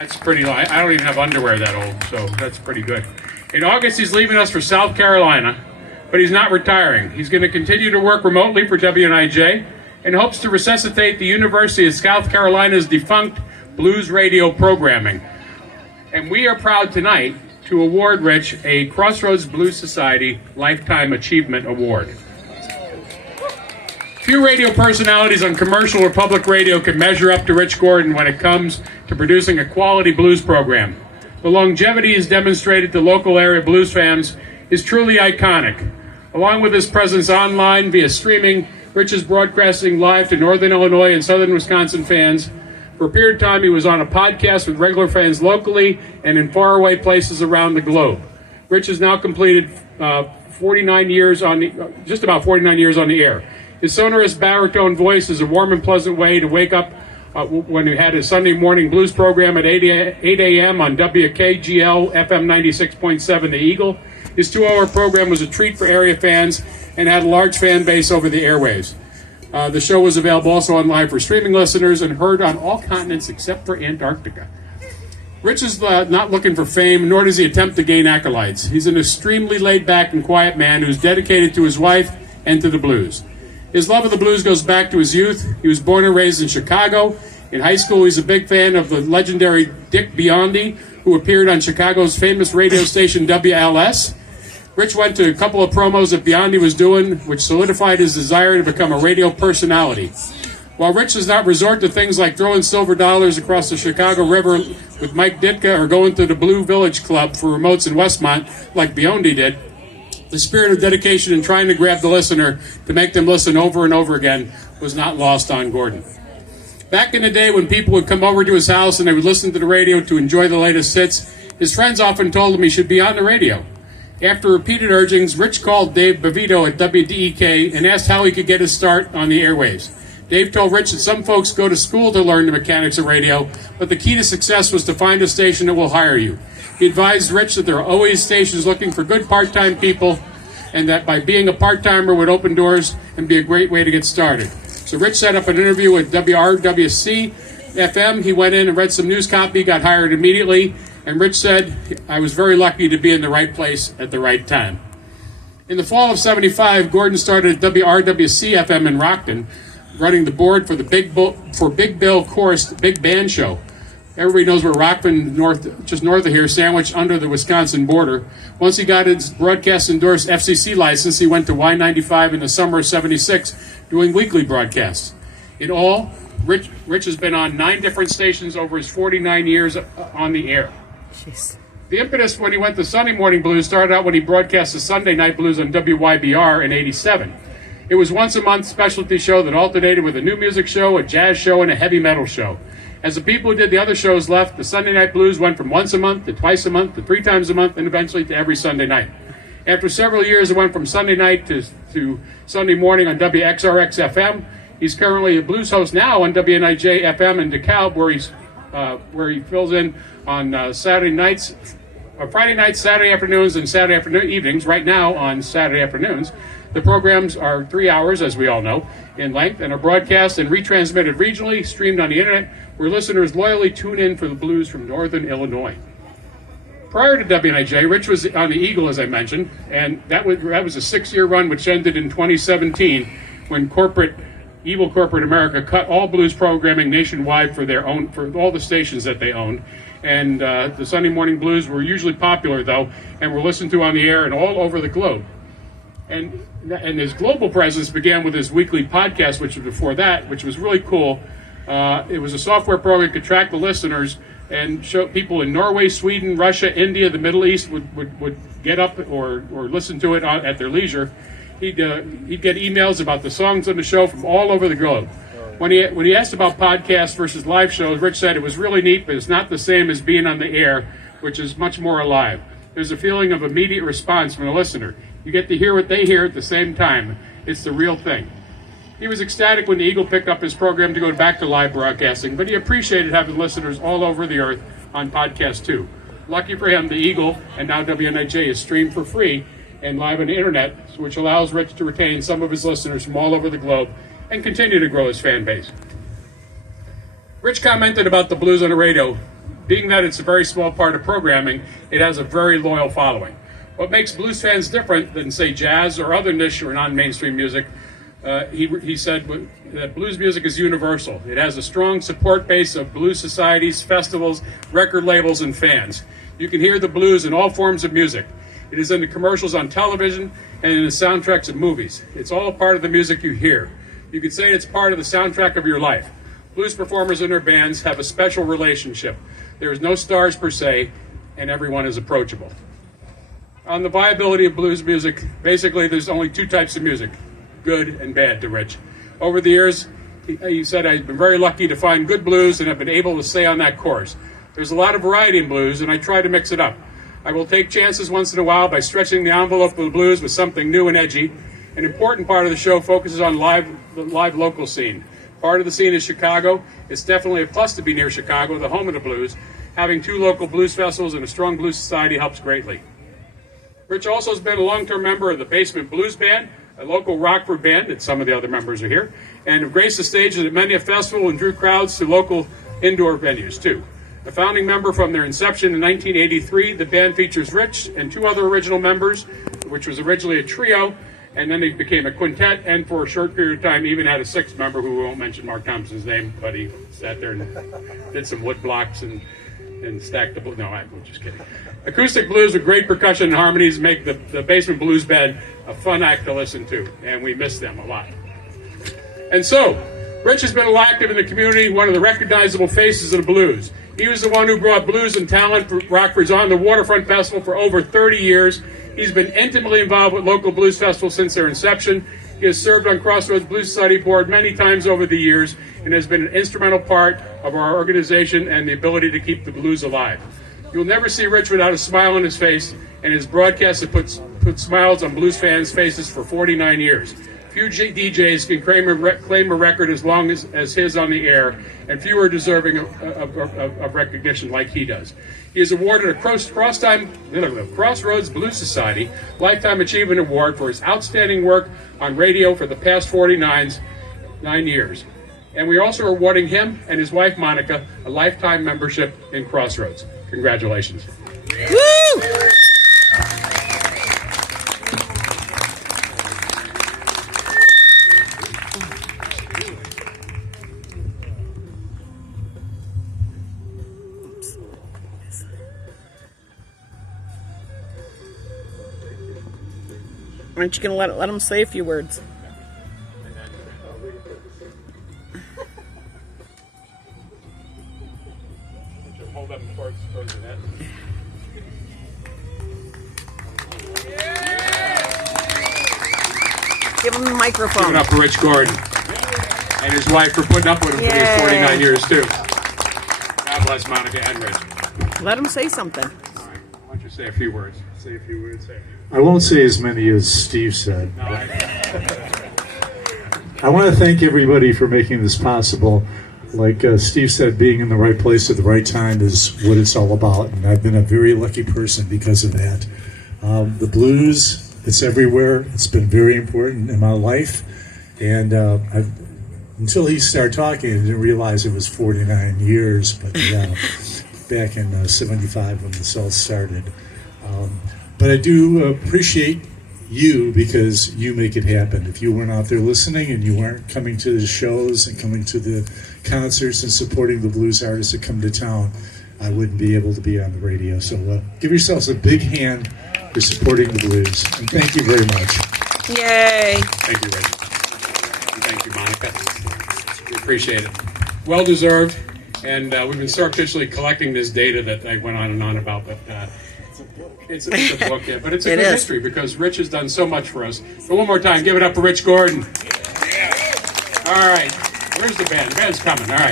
That's pretty low. I don't even have underwear that old, so that's pretty good. In August, he's leaving us for South Carolina, but he's not retiring. He's going to continue to work remotely for WNIJ and hopes to resuscitate the University of South Carolina's defunct blues radio programming. And we are proud tonight to award Rich a Crossroads Blues Society Lifetime Achievement Award. Few radio personalities on commercial or public radio can measure up to Rich Gordon when it comes to producing a quality blues program. The longevity he's demonstrated to local area blues fans is truly iconic. Along with his presence online via streaming, Rich is broadcasting live to Northern Illinois and Southern Wisconsin fans. For a period of time, he was on a podcast with regular fans locally and in faraway places around the globe. Rich has now completed just about 49 years on the air. His sonorous baritone voice is a warm and pleasant way to wake up when he had his Sunday morning blues program at 8 a.m. on WKGL FM 96.7 The Eagle. His 2-hour program was a treat for area fans and had a large fan base over the airwaves. The show was available also online for streaming listeners and heard on all continents except for Antarctica. Rich is not looking for fame, nor does he attempt to gain accolades. He's an extremely laid-back and quiet man who's dedicated to his wife and to the blues. His love of the blues goes back to his youth. He was born and raised in Chicago. In high school, he's a big fan of the legendary Dick Biondi, who appeared on Chicago's famous radio station WLS. Rich went to a couple of promos that Biondi was doing, which solidified his desire to become a radio personality. While Rich does not resort to things like throwing silver dollars across the Chicago River with Mike Ditka or going to the Blue Village Club for remotes in Westmont like Biondi did, the spirit of dedication in trying to grab the listener to make them listen over and over again was not lost on Gordon. Back in the day when people would come over to his house and they would listen to the radio to enjoy the latest hits, his friends often told him he should be on the radio. After repeated urgings, Rich called Dave Bavito at WDEK and asked how he could get his start on the airwaves. Dave told Rich that some folks go to school to learn the mechanics of radio, but the key to success was to find a station that will hire you. He advised Rich that there are always stations looking for good part-time people, and that by being a part-timer would open doors and be a great way to get started. So Rich set up an interview with WRWC FM. He went in and read some news copy, got hired immediately, and Rich said, "I was very lucky to be in the right place at the right time." In the fall of '75, Gordon started at WRWC FM in Rockton, running the board for the Big Bill Chorus Big Band Show. Everybody knows where Rockford, just north of here, sandwiched under the Wisconsin border. Once he got his broadcast-endorsed FCC license, he went to Y95 in the summer of '76, doing weekly broadcasts. In all, Rich has been on 9 different stations over his 49 years on the air. Jeez. The impetus when he went to Sunday Morning Blues started out when he broadcast the Sunday Night Blues on WYBR in '87. It was once-a-month specialty show that alternated with a new music show, a jazz show, and a heavy metal show. As the people who did the other shows left, the Sunday Night Blues went from once a month to twice a month to 3 times a month and eventually to every Sunday night. After several years, it went from Sunday night to Sunday morning on WXRX FM. He's currently a blues host now on WNIJ FM in DeKalb, where he fills in on Friday nights, Saturday afternoons, and Saturday afternoon evenings. Right now on Saturday afternoons. The programs are 3 hours, as we all know, in length, and are broadcast and retransmitted regionally, streamed on the internet, where listeners loyally tune in for the blues from Northern Illinois. Prior to WNIJ, Rich was on the Eagle, as I mentioned, and that was a 6-year run which ended in 2017 when evil corporate America cut all blues programming nationwide for all the stations that they owned. And the Sunday Morning Blues were usually popular, though, and were listened to on the air and all over the globe. And his global presence began with his weekly podcast, which was before that, which was really cool. It was a software program that could track the listeners and show people in Norway, Sweden, Russia, India, the Middle East would get up or listen to it at their leisure. He'd get emails about the songs on the show from all over the globe. When he asked about podcasts versus live shows, Rich said it was really neat, but it's not the same as being on the air, which is much more alive. There's a feeling of immediate response from the listener. You get to hear what they hear at the same time. It's the real thing. He was ecstatic when the Eagle picked up his program to go back to live broadcasting, but he appreciated having listeners all over the earth on podcast too. Lucky for him, the Eagle and now WNIJ is streamed for free and live on the internet, which allows Rich to retain some of his listeners from all over the globe and continue to grow his fan base. Rich commented about the blues on the radio being that it's a very small part of programming, it has a very loyal following. What makes blues fans different than, say, jazz or other niche or non-mainstream music, he said that blues music is universal. It has a strong support base of blues societies, festivals, record labels, and fans. You can hear the blues in all forms of music. It is in the commercials on television and in the soundtracks of movies. It's all part of the music you hear. You could say it's part of the soundtrack of your life. Blues performers and their bands have a special relationship. There is no stars per se, and everyone is approachable. On the viability of blues music, basically there's only two types of music, good and bad to Rich. Over the years, he said, I've been very lucky to find good blues and have been able to stay on that course. There's a lot of variety in blues, and I try to mix it up. I will take chances once in a while by stretching the envelope of the blues with something new and edgy. An important part of the show focuses on the live local scene. Part of the scene is Chicago. It's definitely a plus to be near Chicago, the home of the blues. Having two local blues festivals and a strong blues society helps greatly. Rich also has been a long-term member of the Basement Blues Band, a local Rockford band, and some of the other members are here, and have graced the stages at many a festival and drew crowds to local indoor venues, too. A founding member from their inception in 1983, the band features Rich and two other original members, which was originally a trio, and then they became a quintet, and for a short period of time even had a sixth member who won't mention Mark Thompson's name, but he sat there and did some wood blocks and stacked the blues. No, I'm just kidding. Acoustic blues with great percussion and harmonies make the Basement Blues Band a fun act to listen to, and we miss them a lot. And so, Rich has been active in the community, one of the recognizable faces of the blues. He was the one who brought blues and talent for Rockford's On the Waterfront Festival for over 30 years. He's been intimately involved with local blues festivals since their inception. He has served on Crossroads Blues Society Board many times over the years and has been an instrumental part of our organization and the ability to keep the blues alive. You'll never see Rich without a smile on his face, and his broadcasts have put smiles on blues fans' faces for 49 years. Few DJs can claim a record as long as his on the air, and few are deserving of recognition like he does. He is awarded a Crossroads Blues Society Lifetime Achievement Award for his outstanding work on radio for the past 49 years. And we also are awarding him and his wife, Monica, a lifetime membership in Crossroads. Congratulations. Woo! Aren't you going to let him say a few words? Hold up towards the net. Give him the microphone. Give it up for Rich Gordon and his wife for putting up with him for these 49 years, too. God bless Monica and Rich. Let him say something. All right. Why don't you say a few words? Say a few words. I won't say as many as Steve said. No, I want to thank everybody for making this possible. Like Steve said, being in the right place at the right time is what it's all about, and I've been a very lucky person because of that. The blues, it's everywhere. It's been very important in my life, and until he started talking, I didn't realize it was 49 years, but back in 75 when this all started. But I do appreciate you because you make it happen. If you weren't out there listening and you weren't coming to the shows and coming to the concerts and supporting the blues artists that come to town, I wouldn't be able to be on the radio. So give yourselves a big hand for supporting the blues. And thank you very much. Yay. Thank you, Rich. And thank you, Monica. We appreciate it. Well deserved. And we've been surreptitiously collecting this data that I went on and on about, but it's a book, yeah, but it's a good history because Rich has done so much for us. So one more time, give it up for Rich Gordon. All right, where's the band? The band's coming. All right.